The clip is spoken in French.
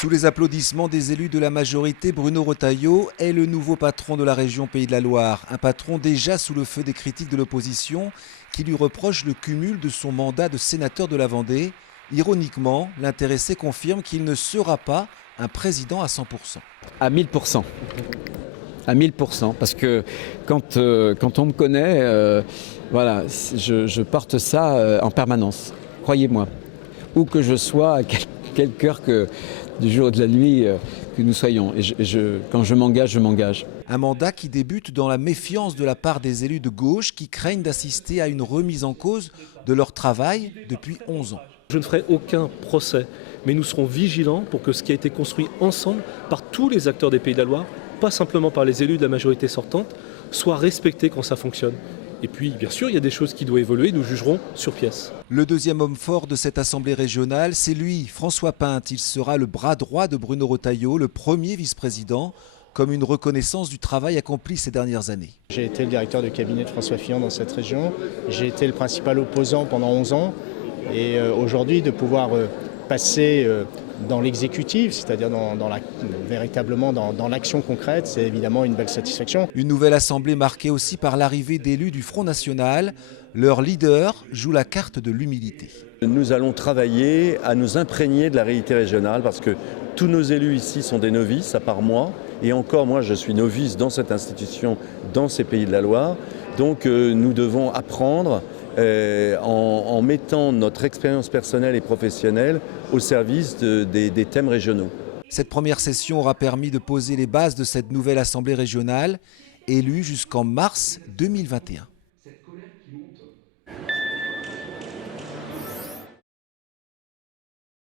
Sous les applaudissements des élus de la majorité, Bruno Retailleau est le nouveau patron de la région Pays de la Loire. Un patron déjà sous le feu des critiques de l'opposition qui lui reproche le cumul de son mandat de sénateur de la Vendée. Ironiquement, l'intéressé confirme qu'il ne sera pas un président à 100%. À 1000%. À 1000%. Parce que quand on me connaît, voilà, je porte ça en permanence. Croyez-moi. Où que je sois, à quelque heure que du jour et de la nuit que nous soyons. Et quand je m'engage, je m'engage. Un mandat qui débute dans la méfiance de la part des élus de gauche qui craignent d'assister à une remise en cause de leur travail depuis 11 ans. Je ne ferai aucun procès, mais nous serons vigilants pour que ce qui a été construit ensemble par tous les acteurs des Pays de la Loire, pas simplement par les élus de la majorité sortante, soit respecté quand ça fonctionne. Et puis, bien sûr, il y a des choses qui doivent évoluer, nous jugerons sur pièce. Le deuxième homme fort de cette assemblée régionale, c'est lui, François Pinte. Il sera le bras droit de Bruno Retailleau, le premier vice-président, comme une reconnaissance du travail accompli ces dernières années. J'ai été le directeur de cabinet de François Fillon dans cette région. J'ai été le principal opposant pendant 11 ans. Et aujourd'hui, de pouvoir passer dans l'exécutif, c'est-à-dire véritablement dans l'action concrète, c'est évidemment une belle satisfaction. Une nouvelle assemblée marquée aussi par l'arrivée d'élus du Front National. Leur leader joue la carte de l'humilité. Nous allons travailler à nous imprégner de la réalité régionale parce que tous nos élus ici sont des novices, à part moi. Et encore, moi, je suis novice dans cette institution, dans ces Pays de la Loire. Donc, nous devons apprendre en mettant notre expérience personnelle et professionnelle au service des thèmes régionaux. Cette première session aura permis de poser les bases de cette nouvelle assemblée régionale, élue jusqu'en mars 2021.